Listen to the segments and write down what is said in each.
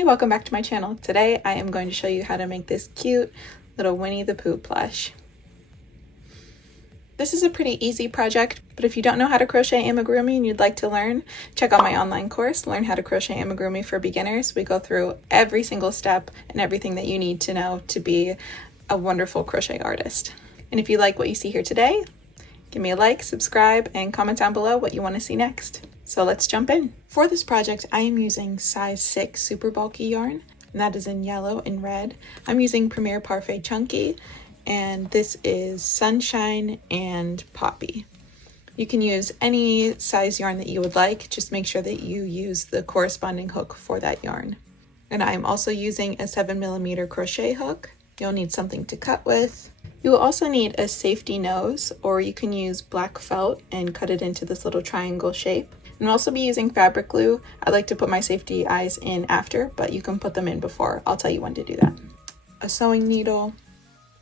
Hey, welcome back to my channel. Today I am going to show you how to make this cute little Winnie the Pooh plush. This is a pretty easy project, but if you don't know how to crochet amigurumi and you'd like to learn, check out my online course, Learn How to Crochet Amigurumi for Beginners. We go through every single step and everything that you need to know to be a wonderful crochet artist. And if you like what you see here today, give me a like, subscribe, and comment down below what you want to see next. So let's jump in. For this project, I am using size 6 super bulky yarn, and that is in yellow and red. I'm using Premier Parfait Chunky, and this is Sunshine and Poppy. You can use any size yarn that you would like, just make sure that you use the corresponding hook for that yarn. And I'm also using a 7mm crochet hook. You'll need something to cut with. You will also need a safety nose, or you can use black felt and cut it into this little triangle shape. And I'll also be using fabric glue. I like to put my safety eyes in after, but you can put them in before. I'll tell you when to do that. A sewing needle,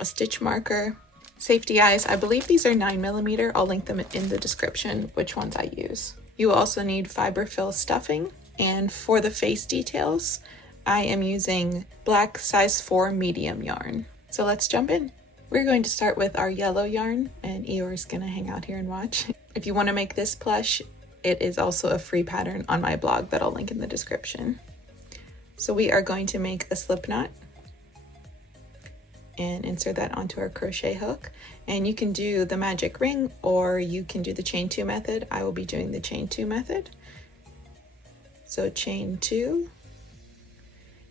a stitch marker, safety eyes. I believe these are 9mm. I'll link them in the description, which ones I use. You will also need fiber fill stuffing. And for the face details, I am using black size 4 medium yarn. So let's jump in. We're going to start with our yellow yarn, and Eeyore's gonna hang out here and watch. If you wanna make this plush, it is also a free pattern on my blog that I'll link in the description. So we are going to make a slip knot and insert that onto our crochet hook. And you can do the magic ring or you can do the chain 2 method. I will be doing the chain 2 method. So chain 2,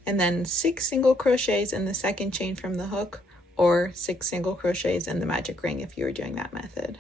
and then 6 single crochets in the second chain from the hook, or 6 single crochets in the magic ring if you were doing that method.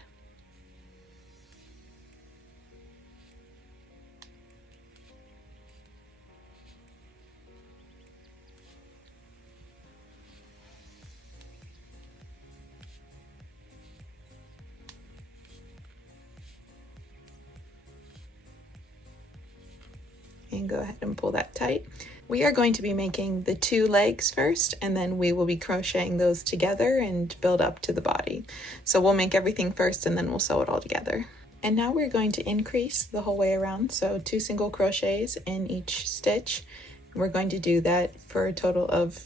And go ahead and pull that tight. We are going to be making the 2 legs first, and then we will be crocheting those together and build up to the body. So we'll make everything first and then we'll sew it all together. And now we're going to increase the whole way around. So 2 single crochets in each stitch. We're going to do that for a total of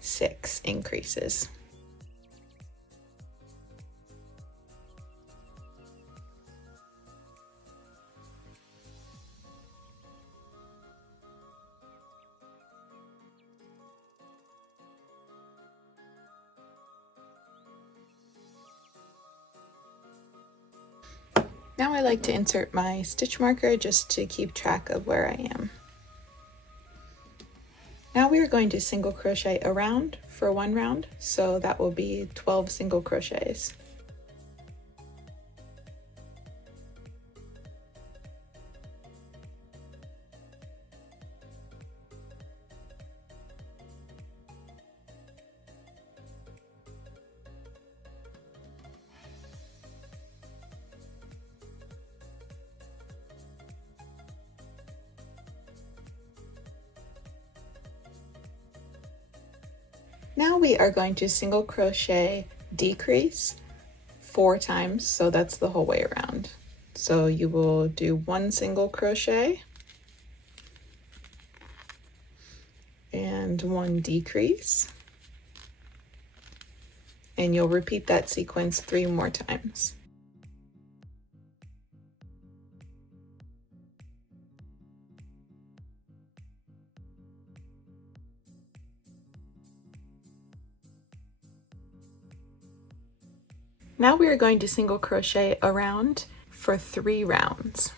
6 increases. Now I like to insert my stitch marker just to keep track of where I am. Now we are going to single crochet around for 1 round, so that will be 12 single crochets. Now we are going to single crochet decrease 4 times, so that's the whole way around. So you will do 1 single crochet and 1 decrease, and you'll repeat that sequence 3 more times. Now we are going to single crochet around for 3 rounds.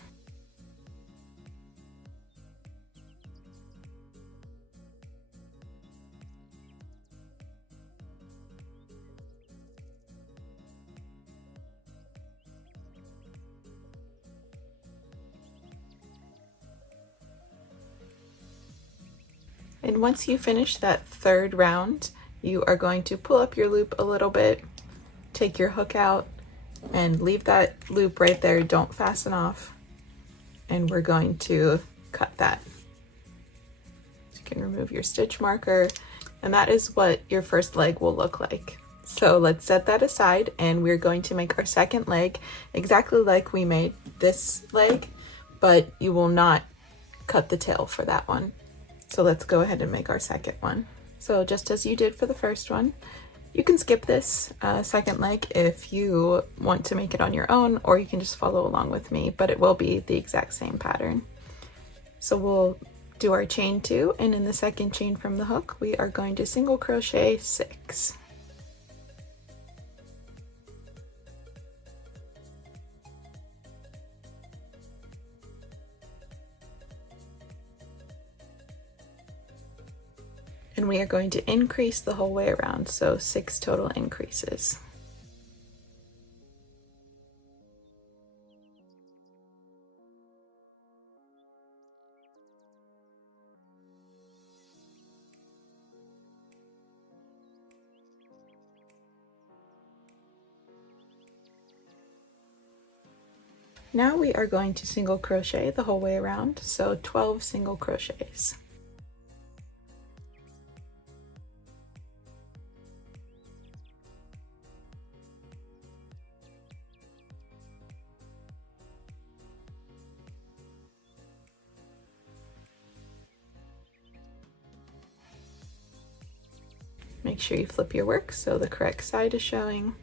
And once you finish that 3rd round, you are going to pull up your loop a little bit, take your hook out and leave that loop right there. Don't fasten off. And we're going to cut that. So you can remove your stitch marker, and that is what your first leg will look like. So let's set that aside, and we're going to make our second leg exactly like we made this leg, but you will not cut the tail for that one. So let's go ahead and make our second one. So just as you did for the first one, you can skip this second leg if you want to make it on your own, or you can just follow along with me, but it will be the exact same pattern. So we'll do our chain 2, and in the second chain from the hook, we are going to single crochet 6. And we are going to increase the whole way around, so 6 total increases. Now we are going to single crochet the whole way around, so 12 single crochets. Make sure you flip your work so the correct side is showing.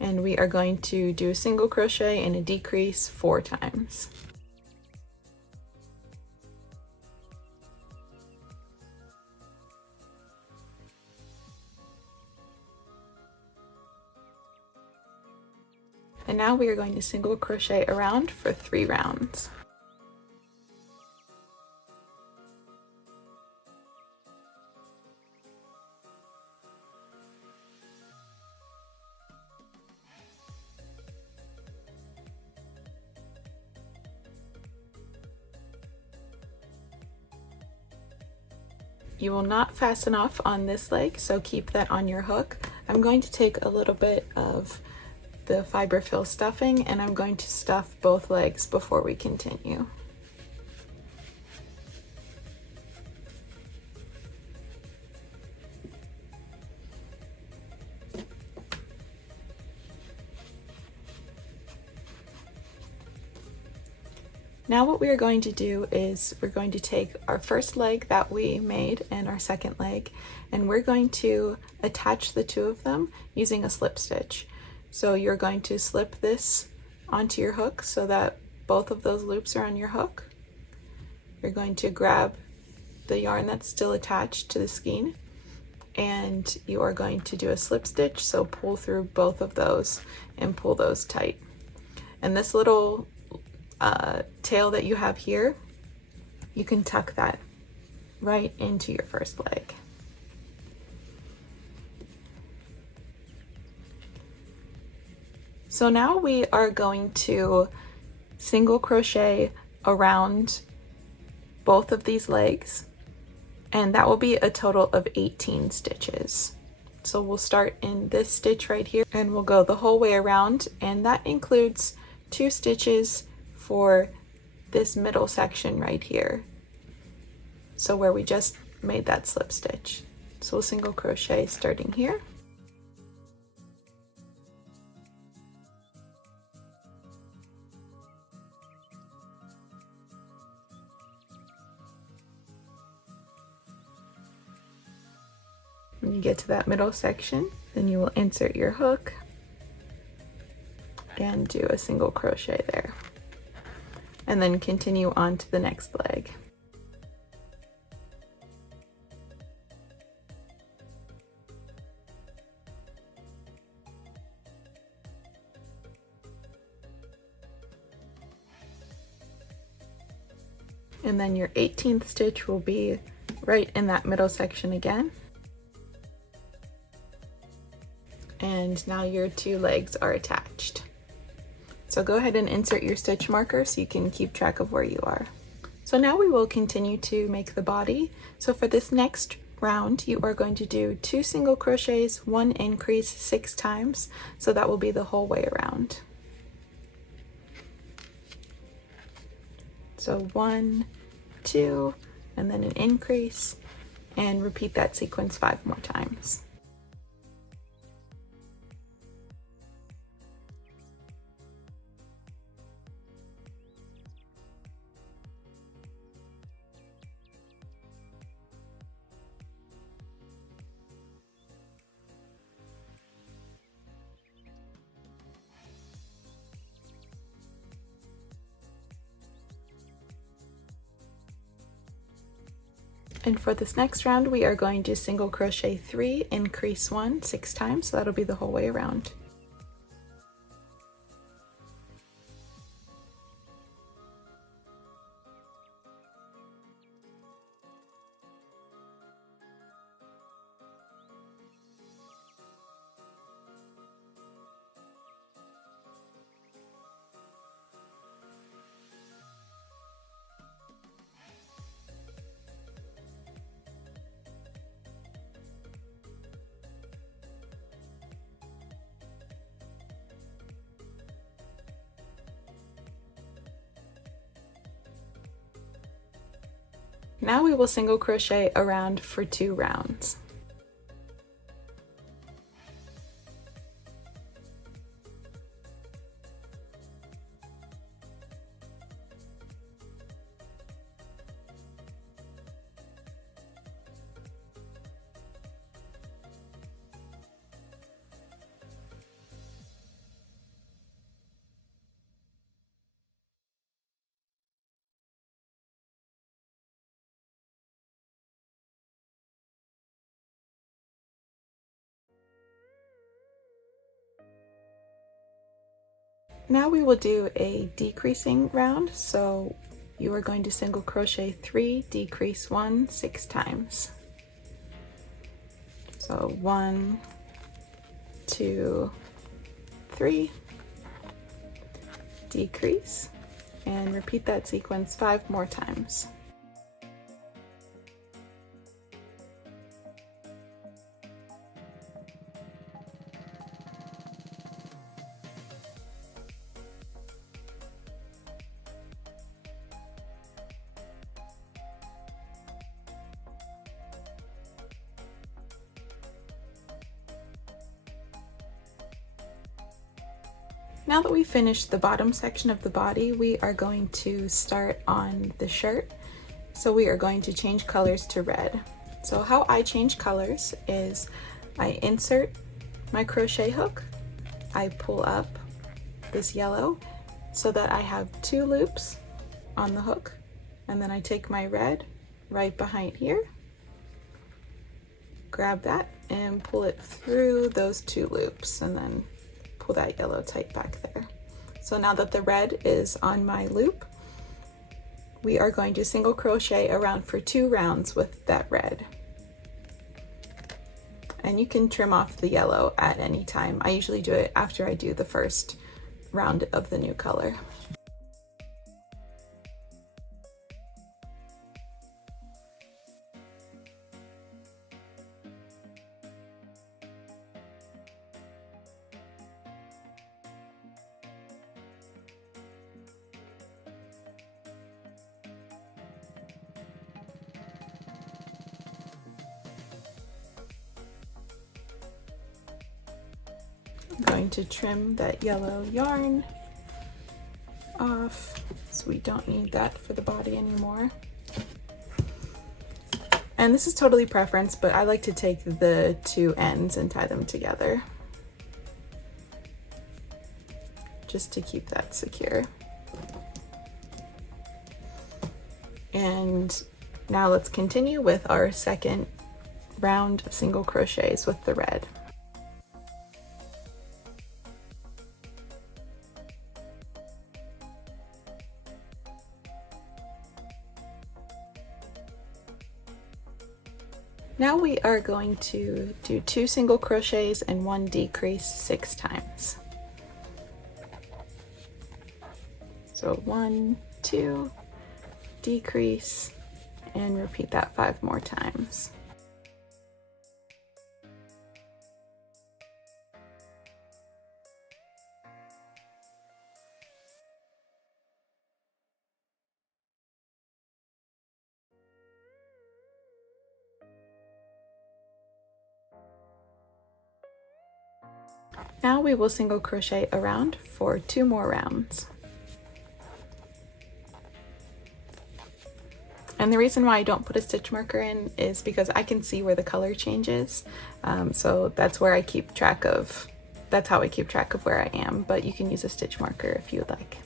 And we are going to do a single crochet and a decrease 4 times. And now we are going to single crochet around for 3 rounds. You will not fasten off on this leg, so keep that on your hook. I'm going to take a little bit of the fiberfill stuffing and I'm going to stuff both legs before we continue. Now what we are going to do is we're going to take our first leg that we made and our second leg, and we're going to attach the 2 of them using a slip stitch. So you're going to slip this onto your hook so that both of those loops are on your hook. You're going to grab the yarn that's still attached to the skein, and you are going to do a slip stitch, so pull through both of those and pull those tight. And this little tail that you have here, you can tuck that right into your first leg. So now we are going to single crochet around both of these legs, and that will be a total of 18 stitches. So we'll start in this stitch right here and we'll go the whole way around, and that includes 2 stitches for this middle section right here, so where we just made that slip stitch. So we'll single crochet starting here, when you get to that middle section, then you will insert your hook and do a single crochet there, and then continue on to the next leg. And then your 18th stitch will be right in that middle section again. And now your 2 legs are attached. So go ahead and insert your stitch marker so you can keep track of where you are. So now we will continue to make the body. So for this next round, you are going to do 2 single crochets, 1 increase 6 times. So that will be the whole way around. So 1, 2, and then an increase, and repeat that sequence 5 more times. And for this next round, we are going to single crochet 3, increase 1, 6 times, so that'll be the whole way around. Now we will single crochet around for 2 rounds. Now we will do a decreasing round, so you are going to single crochet 3, decrease 1, 6 times. So 1, 2, 3, decrease, and repeat that sequence 5 more times. Now that we've finished the bottom section of the body, we are going to start on the shirt. So we are going to change colors to red. So how I change colors is I insert my crochet hook, I pull up this yellow so that I have 2 loops on the hook, and then I take my red right behind here, grab that and pull it through those 2 loops, and then pull that yellow tight back there. So now that the red is on my loop, we are going to single crochet around for 2 rounds with that red. And you can trim off the yellow at any time. I usually do it after I do the first round of the new color. I'm going to trim that yellow yarn off, so we don't need that for the body anymore. And this is totally preference, but I like to take the 2 ends and tie them together, just to keep that secure. And now let's continue with our second round of single crochets with the red. Now we are going to do 2 single crochets and 1 decrease 6 times. So 1, 2, decrease, and repeat that 5 more times. Now we will single crochet around for 2 more rounds. And the reason why I don't put a stitch marker in is because I can see where the color changes. So that's where I keep track of, that's how I keep track of where I am, but you can use a stitch marker if you would like.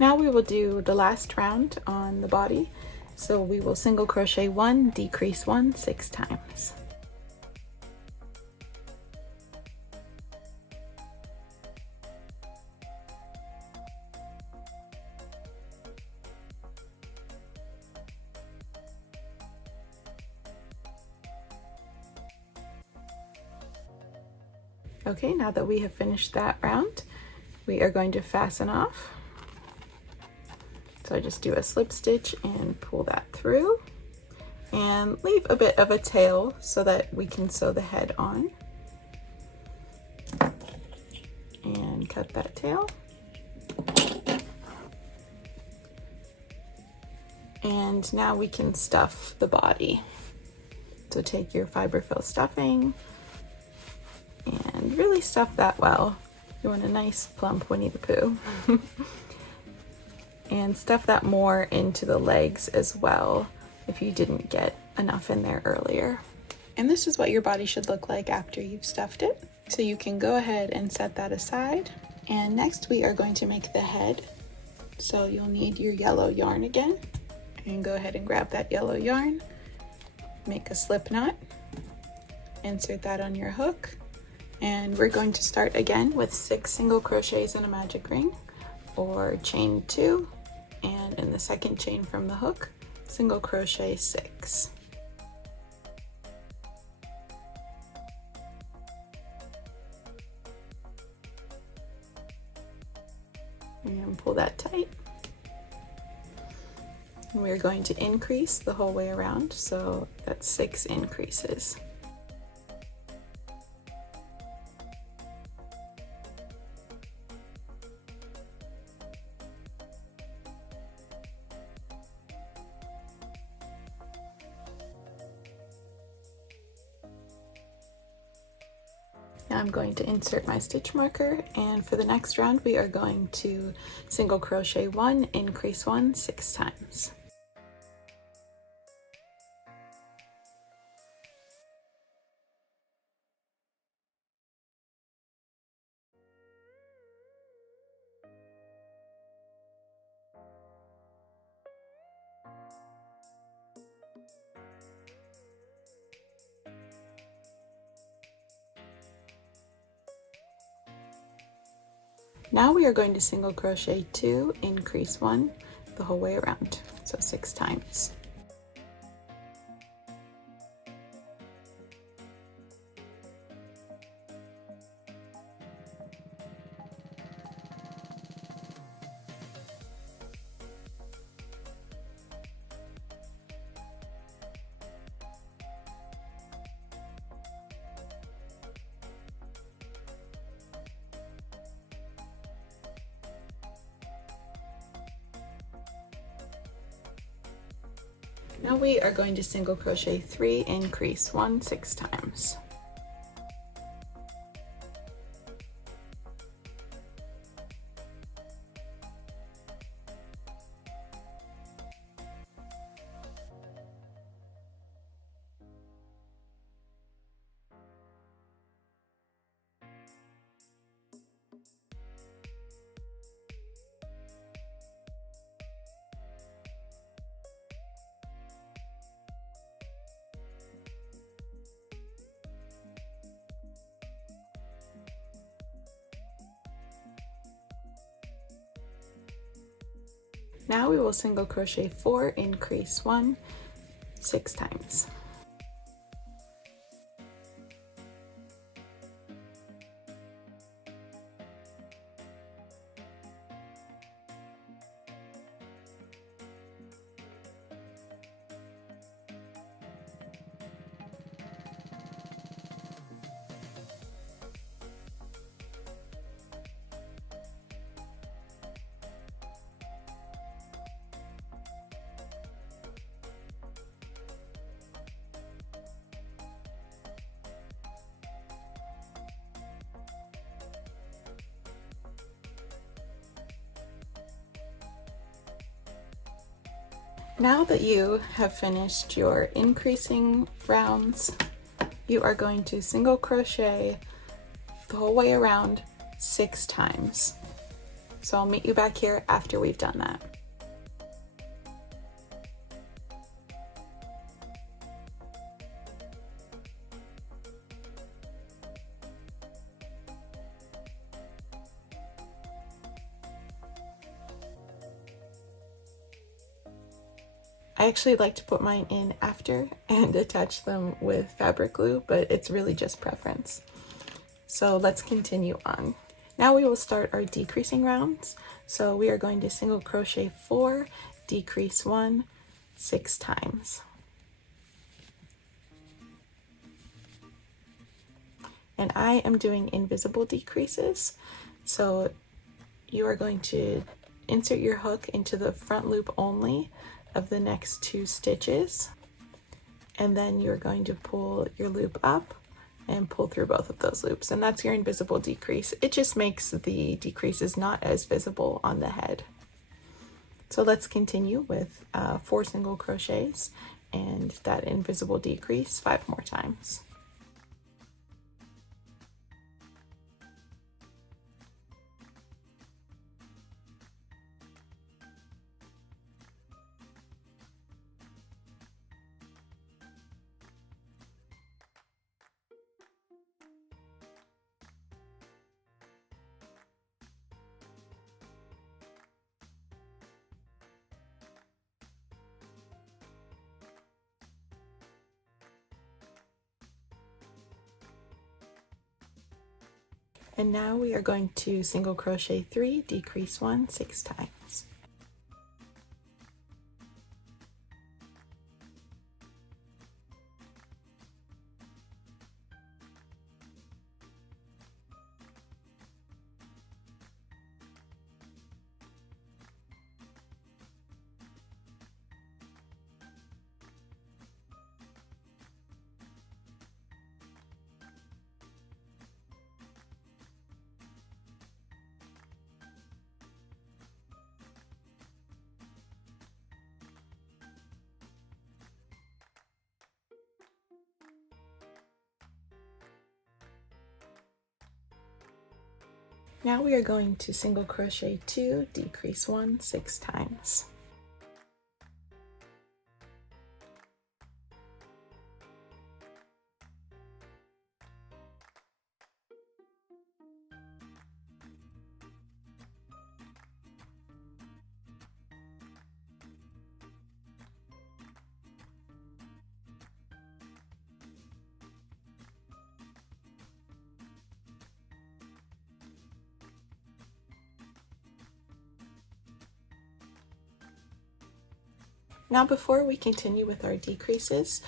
Now we will do the last round on the body. So we will single crochet 1, decrease 1, 6 times. Okay, now that we have finished that round, we are going to fasten off. So I just do a slip stitch and pull that through and leave a bit of a tail so that we can sew the head on. And cut that tail. And now we can stuff the body. So take your fiberfill stuffing and really stuff that well. You want a nice plump Winnie the Pooh. And stuff that more into the legs as well if you didn't get enough in there earlier. And this is what your body should look like after you've stuffed it. So you can go ahead and set that aside. And next we are going to make the head. So you'll need your yellow yarn again. And go ahead and grab that yellow yarn. Make a slip knot. Insert that on your hook. And we're going to start again with 6 single crochets in a magic ring, or chain 2, and in the second chain from the hook, single crochet 6. And pull that tight. And we're going to increase the whole way around, so that's 6 increases. Now I'm going to insert my stitch marker, and for the next round we are going to single crochet 1, increase 1, 6 times. Now we are going to single crochet 2, increase 1 the whole way around, so 6 times. Now we are going to single crochet 3, increase 1, 6 times. Now we will single crochet 4, increase 1, 6 times. Now that you have finished your increasing rounds, you are going to single crochet the whole way around 6 times. So I'll meet you back here after we've done that. I actually like to put mine in after and attach them with fabric glue, but it's really just preference. So let's continue on. Now we will start our decreasing rounds. So we are going to single crochet 4, decrease 1, 6 times. And I am doing invisible decreases. So you are going to insert your hook into the front loop only of the next 2 stitches, and then you're going to pull your loop up and pull through both of those loops, and that's your invisible decrease. It just makes the decreases not as visible on the head. So let's continue with 4 single crochets and that invisible decrease 5 more times. And now we are going to single crochet 3, decrease 1, 6 times. Now we are going to single crochet 2, decrease 1, 6 times. Now before we continue with our decreases,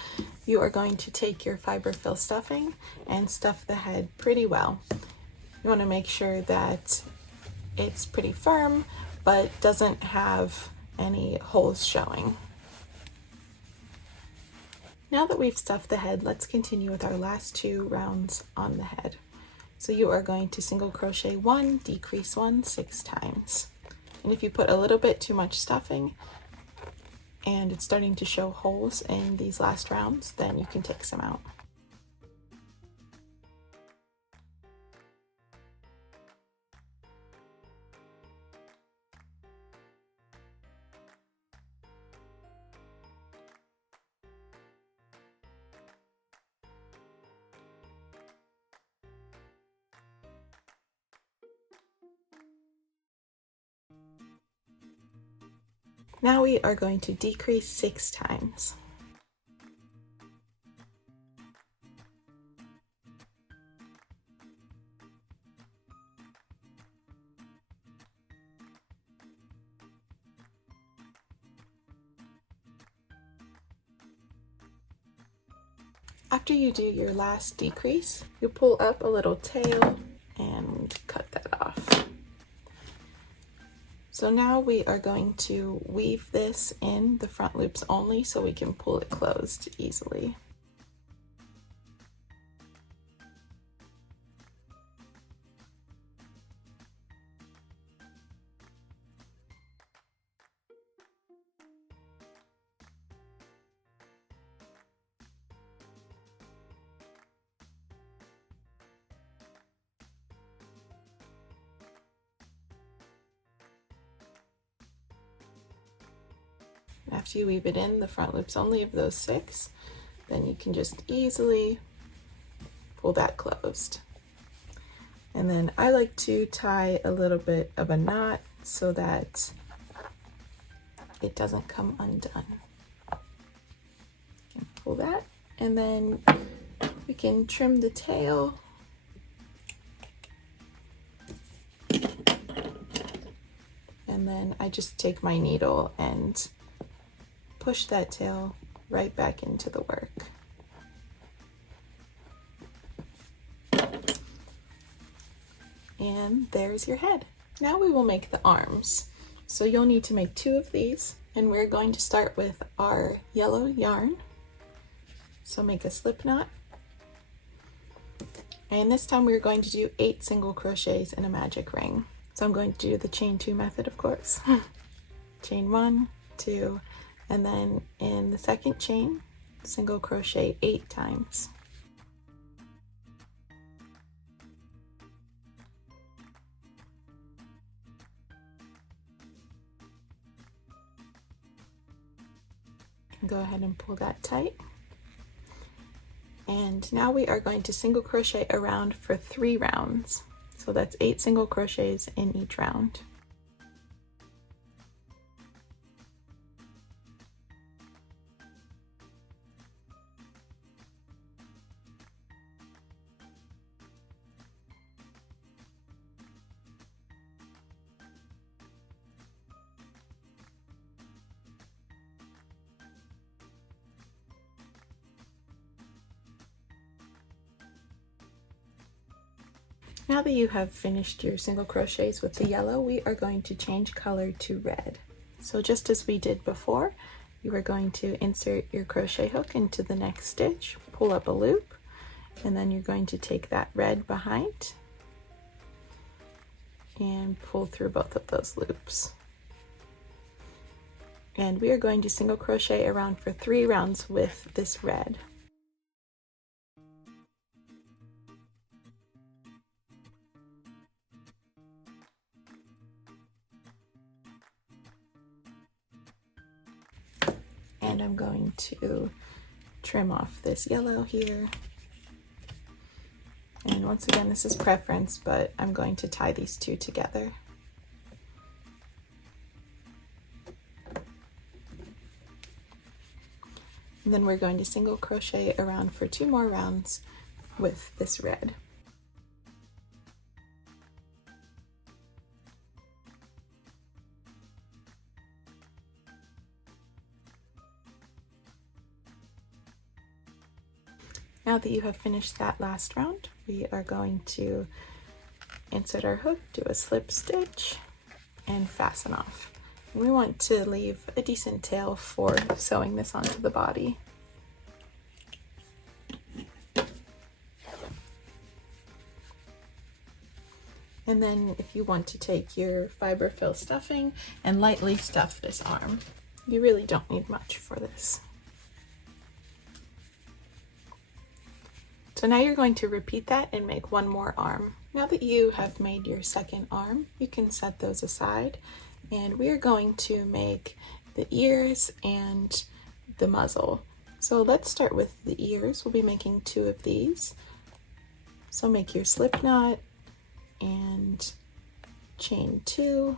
you are going to take your fiber fill stuffing and stuff the head pretty well. You want to make sure that it's pretty firm but doesn't have any holes showing. Now that we've stuffed the head, let's continue with our last 2 rounds on the head. So you are going to single crochet 1, decrease 1, 6 times. And if you put a little bit too much stuffing and it's starting to show holes in these last rounds, then you can take some out. Now we are going to decrease 6 times. After you do your last decrease, you pull up a little tail and cut that off. So now we are going to weave this in the front loops only so we can pull it closed easily. After you weave it in, the front loops only of those 6, then you can just easily pull that closed. And then I like to tie a little bit of a knot so that it doesn't come undone. Pull that, and then we can trim the tail. And then I just take my needle and push that tail right back into the work. And there's your head. Now we will make the arms. So you'll need to make 2 of these, and we're going to start with our yellow yarn. So make a slip knot. And this time we're going to do 8 single crochets in a magic ring. So I'm going to do the chain 2 method, of course. Chain 1, 2, and then in the second chain, single crochet 8 times. Go ahead and pull that tight. And now we are going to single crochet around for 3 rounds. So that's 8 single crochets in each round. Now that you have finished your single crochets with the yellow, we are going to change color to red. So just as we did before, you are going to insert your crochet hook into the next stitch, pull up a loop, and then you're going to take that red behind and pull through both of those loops. And we are going to single crochet around for 3 rounds with this red. And I'm going to trim off this yellow here. And once again, this is preference, but I'm going to tie these 2 together. And then we're going to single crochet around for 2 more rounds with this red. Now that you have finished that last round, we are going to insert our hook, do a slip stitch, and fasten off. We want to leave a decent tail for sewing this onto the body. And then if you want to take your fiber fill stuffing and lightly stuff this arm, you really don't need much for this. So now you're going to repeat that and make 1 more arm. Now that you have made your second arm, you can set those aside, and we are going to make the ears and the muzzle. So let's start with the ears. We'll be making 2 of these. So make your slip knot and chain 2.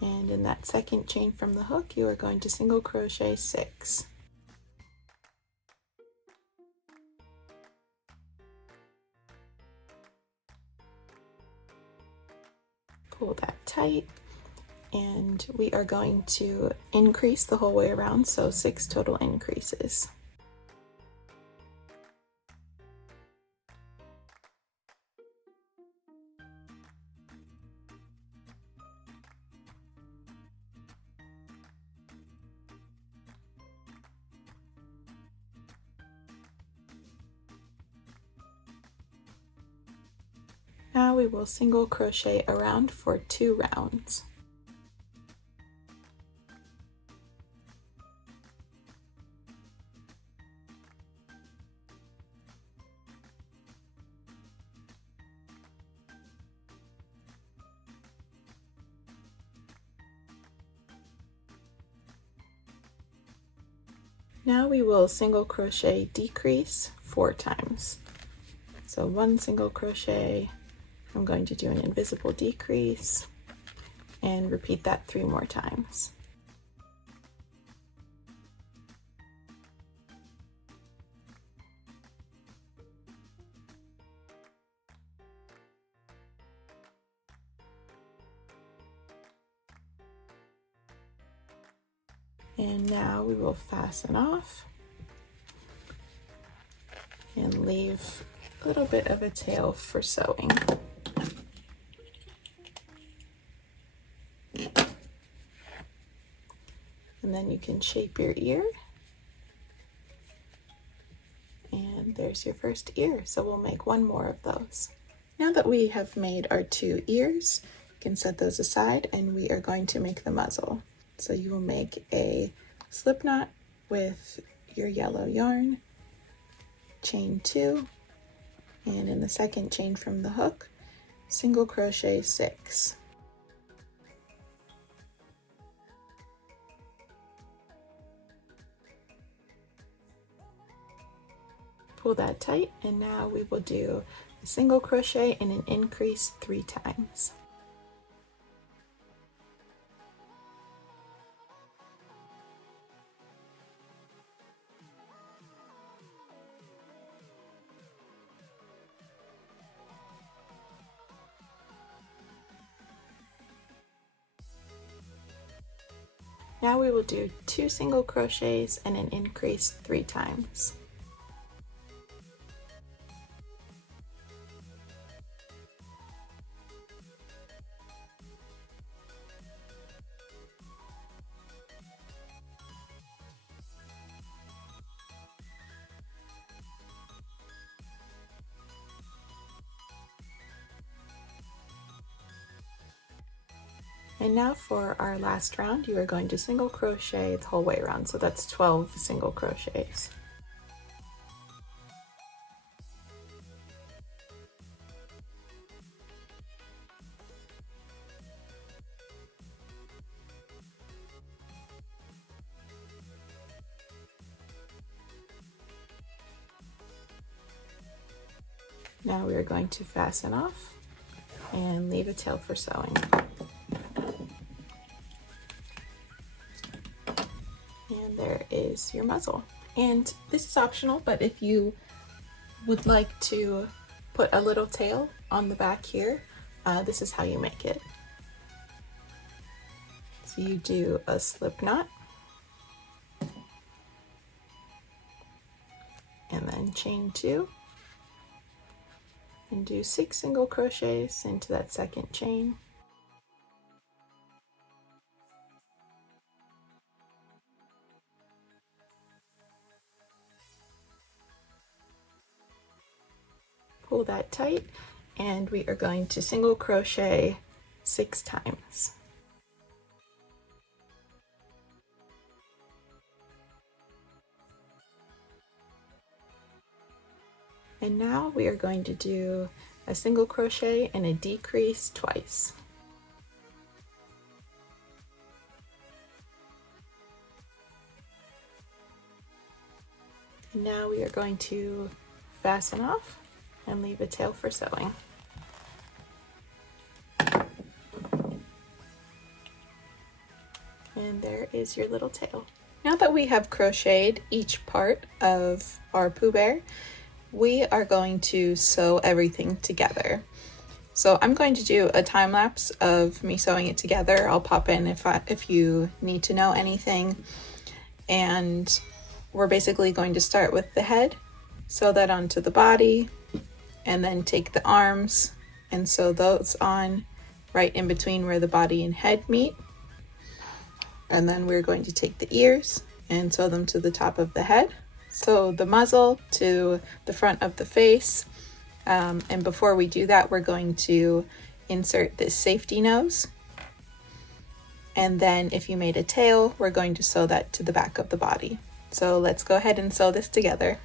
And in that second chain from the hook, you are going to single crochet 6. Pull that tight, and we are going to increase the whole way around, so 6 total increases. Now we will single crochet around for 2 rounds. Now we will single crochet decrease 4 times. So 1 single crochet, I'm going to do an invisible decrease and repeat that 3 more times. And now we will fasten off and leave a little bit of a tail for sewing. And then you can shape your ear. And there's your first ear. So we'll make 1 more of those. Now that we have made our 2 ears, you can set those aside and we are going to make the muzzle. So you will make a slip knot with your yellow yarn, chain 2, and in the second chain from the hook, single crochet 6. Pull that tight, and now we will do a single crochet and an increase 3 times. Now we will do 2 single crochets and an increase 3 times. And now for our last round, you are going to single crochet the whole way around. So that's 12 single crochets. Now we are going to fasten off and leave a tail for sewing. And there is your muzzle. And this is optional, but if you would like to put a little tail on the back here, this is how you make it. So you do a slip knot, and then chain 2, and do 6 single crochets into that second chain. Pull that tight, and we are going to single crochet 6 times. And now we are going to do a single crochet and a decrease twice. And now we are going to fasten off and leave a tail for sewing. And there is your little tail. Now that we have crocheted each part of our Pooh Bear, we are going to sew everything together. So I'm going to do a time lapse of me sewing it together. I'll pop in if you need to know anything. And we're basically going to start with the head, sew that onto the body, and then take the arms and sew those on right in between where the body and head meet. And then we're going to take the ears and sew them to the top of the head. Sew the muzzle to the front of the face. And before we do that, we're going to insert this safety nose. And then if you made a tail, we're going to sew that to the back of the body. So let's go ahead and sew this together.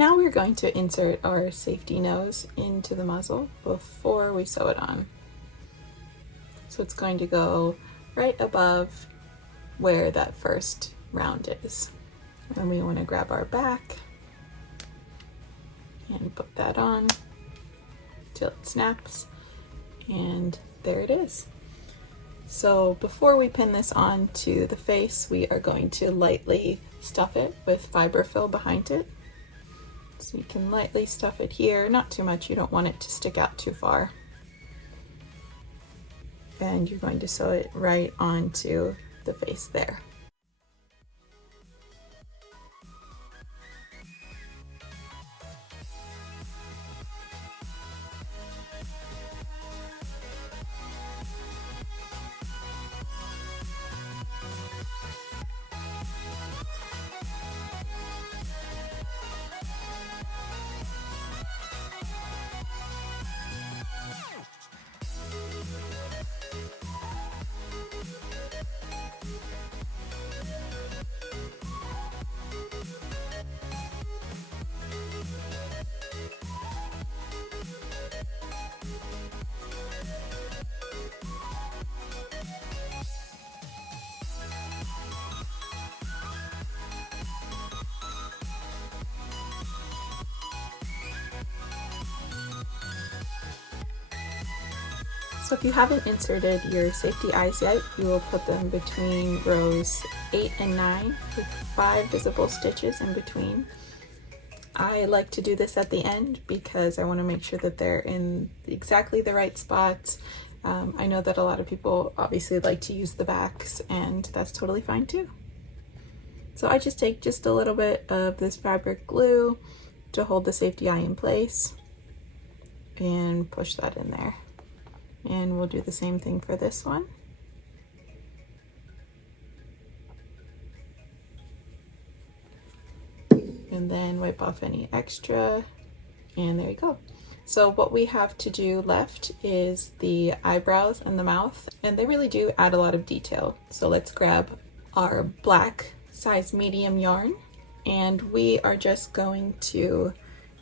Now we're going to insert our safety nose into the muzzle before we sew it on. So it's going to go right above where that first round is. And we want to grab our back and put that on till it snaps, and there it is. So before we pin this on to the face, we are going to lightly stuff it with fiber fill behind it. So you can lightly stuff it here, not too much, you don't want it to stick out too far. And you're going to sew it right onto the face there. So if you haven't inserted your safety eyes yet, you will put them between rows 8 and 9 with 5 visible stitches in between. I like to do this at the end because I want to make sure that they're in exactly the right spots. I know that a lot of people obviously like to use the backs, and that's totally fine too. So I just take just a little bit of this fabric glue to hold the safety eye in place and push that in there. And we'll do the same thing for this one. And then wipe off any extra, and there you go. So what we have to do left is the eyebrows and the mouth, and they really do add a lot of detail. So let's grab our black size medium yarn, and we are just going to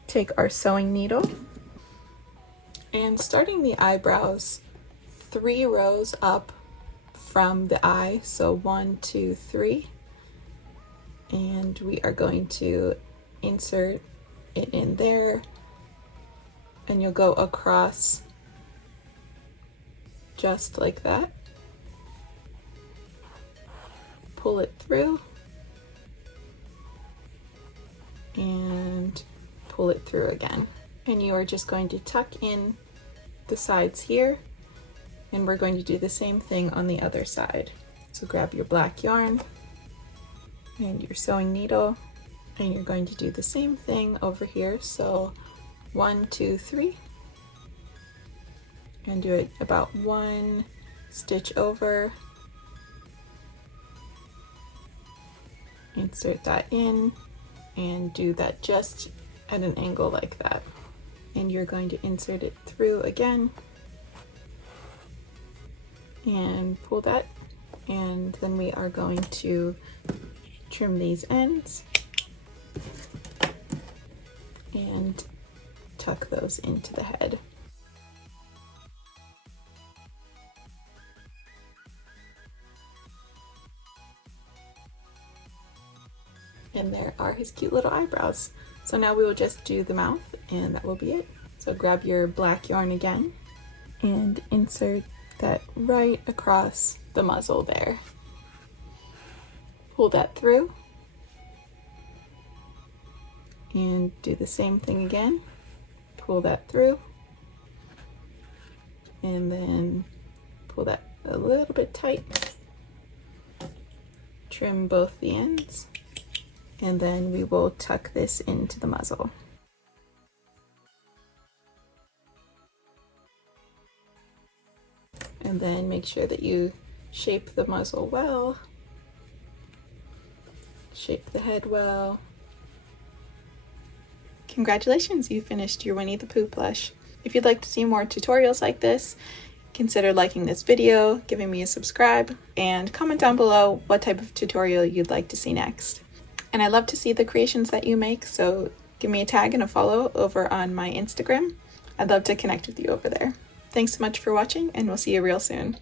take our sewing needle and starting the eyebrows 3 rows up from the eye, so 1, 2, 3, and we are going to insert it in there, and you'll go across just like that, pull it through, and pull it through again. And you are just going to tuck in the sides here, and we're going to do the same thing on the other side. So grab your black yarn and your sewing needle, and you're going to do the same thing over here. So 1, 2, 3, and do it about 1 stitch over, insert that in, and do that just at an angle like that. And you're going to insert it through again and pull that, and then we are going to trim these ends and tuck those into the head. And there are his cute little eyebrows. So now we will just do the mouth, and that will be it. So grab your black yarn again and insert that right across the muzzle there. Pull that through and do the same thing again. Pull that through and then pull that a little bit tight. Trim both the ends, and then we will tuck this into the muzzle. And then make sure that you shape the muzzle well, shape the head well. Congratulations, you finished your Winnie the Pooh plush. If you'd like to see more tutorials like this, consider liking this video, giving me a subscribe, and comment down below what type of tutorial you'd like to see next. And I love to see the creations that you make, so give me a tag and a follow over on my Instagram. I'd love to connect with you over there. Thanks so much for watching, and we'll see you real soon.